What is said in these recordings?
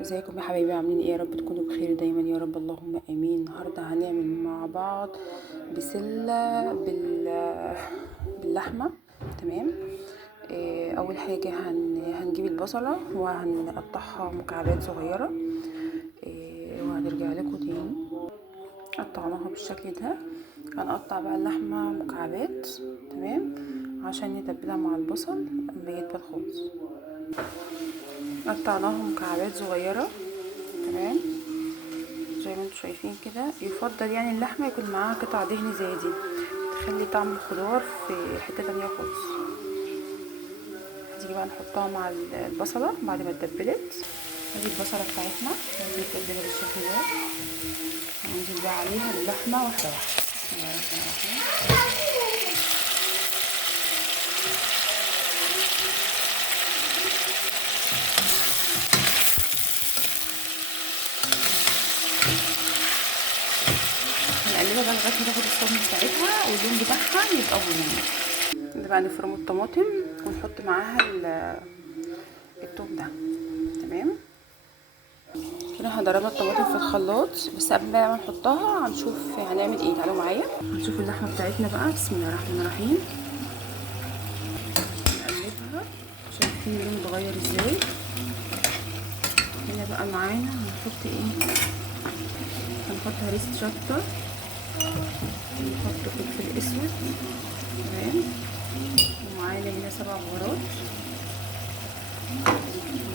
ازيكم يا حبايبي؟ عاملين ايه؟ يا رب تكونوا بخير دايما يا رب، اللهم امين. النهارده هنعمل مع بعض بسله باللحمه. تمام. اول حاجه هنجيب البصله وهنقطعها مكعبات صغيره. وهنرجع لكم تاني. قطعناها بالشكل ده. هنقطع بقى اللحمه مكعبات. تمام، عشان نتبلها مع البصل اما يدبل خالص. قطعناها مكعبات صغيره. تمام، زي ما انتم شايفين كده. يفضل يعني اللحمه يكون معاها قطع دهن زي دي، تخلي طعم الخضار في حته تانية خالص. هتيجي بقى نحطها مع البصله بعد ما اتبلت. ادي البصله بتاعتنا متبله بالشكل ده. هننزل بقى عليها اللحمه واحده واحده. بسم الله الرحمن الرحيم. هنقلبها بقى لغايه ما تاخد الصدمه بتاعتها واللون بتاعها يبقى بني. ده بقى نفرم الطماطم ونحط معاها التوم ده. تمام كده هضربها الطماطم في الخلاط. بس قبل ما نحطها هنشوف هنعمل ايه. تعالوا معايا هنشوف اللحمه بتاعتنا بقى. بسم الله الرحمن الرحيم. نقلبها. شايفين اللون اتغير ازاي؟ هنا بقى معانا هنحط ايه؟ هنحط هريسه شطه، نحط فلفل اسود. تمام، ومعانا هنا 7 بهارات،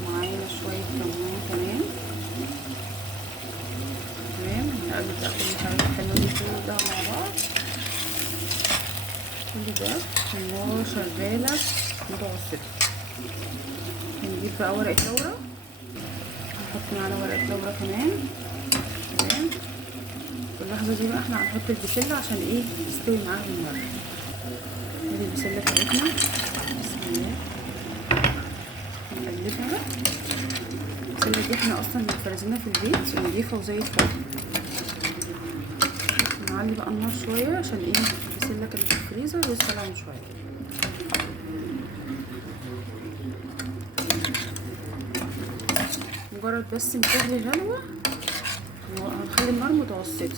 ومعانا شويه كمون كمان. تمام، نقلب بقى كل الحاجات الحلوه دي كلها مع بعض. كل ده النار شغاله متوسطه. هنجيب بقى ورقه لورا، هنحط معانا ورقه لورا كمان. تمام، في اللحظه دي بقى احنا هنحط البسله عشان ايه؟ تستوي معاها النار. ادي البسله بتاعتنا. بسم الله. هنقلبها. البسله دي احنا اصلا فرزناها في البيت نضيفه وزي الفل. نعلي بقى النار شويه عشان ايه؟ البسله كانت في الفريزر لسه طالعه من شويه. مجرد بس نغلي غلوه وهنخلي النار متوسطه.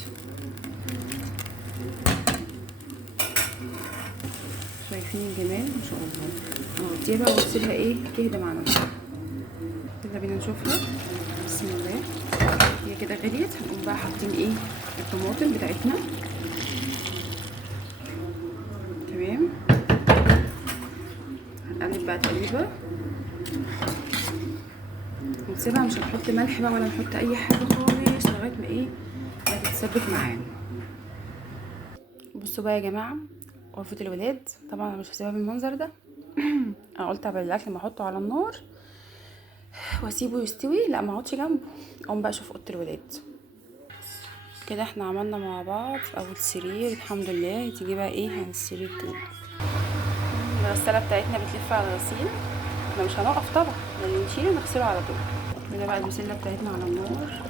شايفين الجمال ما شاء الله. نغطيها بقى ونسيبها ايه؟ تهدى مع نفسها. يلا بينا نشوفها. بسم الله. هي كده غليت. هنقوم بقى حاطين ايه؟ الطماطم بتاعتنا. تمام، هنقلب بقى تقليبه ونسيبها. مش هنحط ملح بقى ولا نحط اي حاجه خالص لغايه ما ايه؟ ما تتسبك معانا. بصوا بقى يا جماعه، غرفه الولاد طبعا انا مش هسيبها بالمنظر ده. انا قلت قبل الاكل ما احطه على النار واسيبه يستوي، لا ما اقعدش جنبه. اقوم بقى اشوف اوضه الولاد. كده احنا عملنا مع بعض اول سرير الحمد لله. تيجي بقى ايه عن السرير التاني. الغساله بتاعتنا بتلف على الغسيل. احنا مش هنقف طبعا، اللي نشيله نغسله على طول. هنا بقى البسله بتاعتنا على النار.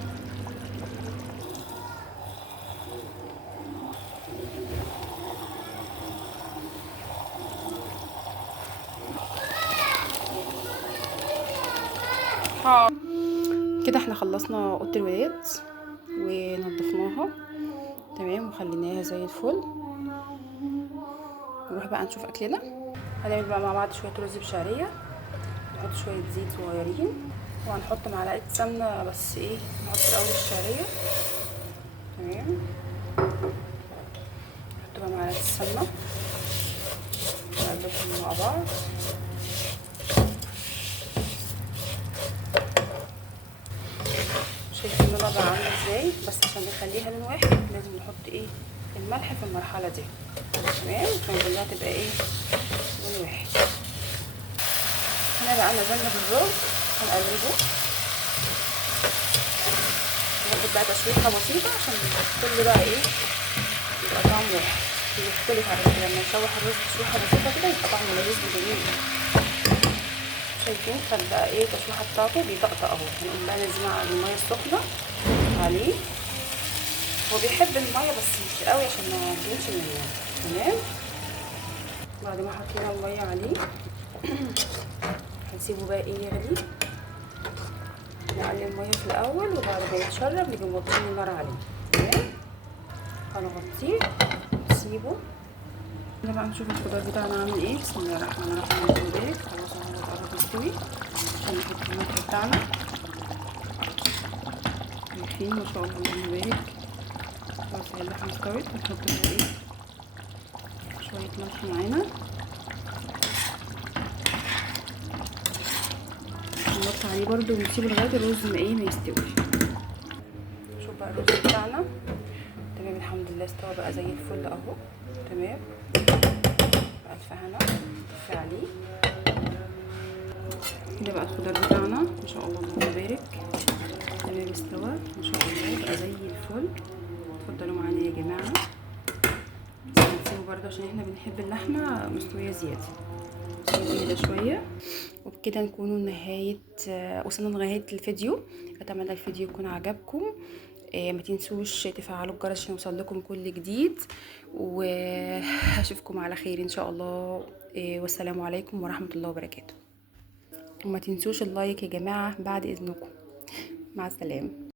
كده احنا خلصنا اوضه الولاد ونضفناها. تمام، وخليناها زي الفل. نروح بقى نشوف اكلنا. هنعمل بقى مع بعض شويه رز بشعريه. نحط شويه زيت صغيرين وهنحط معلقه سمنه. بس ايه، نحط الاول الشعريه. تمام، نحط بقى معلقه السمنه نقلبهم مع بعض. شايفين لونها بقى عامل ازاي؟ بس عشان نخليها لون واحد لازم نحط ايه؟ الملح في المرحله دي. تمام، فنخليها تبقى ايه؟ لون واحد. هنا بقى نزلنا بالرز هنقلبه. ناخد بقى تشويحه بسيطه عشان كل بقى ايه؟ يبقى طعم واحد. بيختلف على فكره لما نشوح الرز تشويحه بسيطه كده يبقى طعمه لذيذ وجميل. شايفين؟ خد بقى ايه التشويحه بتاعته بيطقطق اهو. هنقوم بقى ننزل على الميه السخنه عليه. هو بيحب الميه بس مش قوي عشان ما ينزلش منه. تمام، بعد ما حطينا الميه عليه هنسيبه بقى ايه يغلي. نقلل الميه في الاول وبعد ما يتشرب نيجي موطين النار عليه. تمام، هنغطيه ونسيبه. هنا بقى نشوف الخضار بتاعنا عامل ايه. بسم الله الرحمن الرحيم. الله يبارك. خلاص اهو قرب يستوي. هنحط الملح بتاعنا. شايفين ما شاء الله الله يبارك. خلاص اللحمه استوت. نحط بقى ايه شويه ملح معانا. نحط عليه برده ونسيبه لغايه الرز ما يستوي. شوف بقى الرز بتاعنا تمام الحمد لله استوى بقى زي الفل اهو. تمام، بألف هنا. نطفي عليه. ده بقى الخضار بتاعنا ما شاء الله الله يبارك. تمام استوى ما شاء الله بقى زي الفل. اتفضلوا معانا يا جماعه. بس هنسيبه برده عشان احنا بنحب اللحمه مستويه زياده. نسيبه كده شويه. وبكده نكونوا وصلنا لنهايه الفيديو. اتمنى الفيديو يكون عجبكم. ما تنسوش تفعلوا الجرس عشان يوصل لكم كل جديد، وهشوفكم على خير ان شاء الله. والسلام عليكم ورحمه الله وبركاته. وما تنسوش اللايك يا جماعه بعد اذنكم. مع السلامه.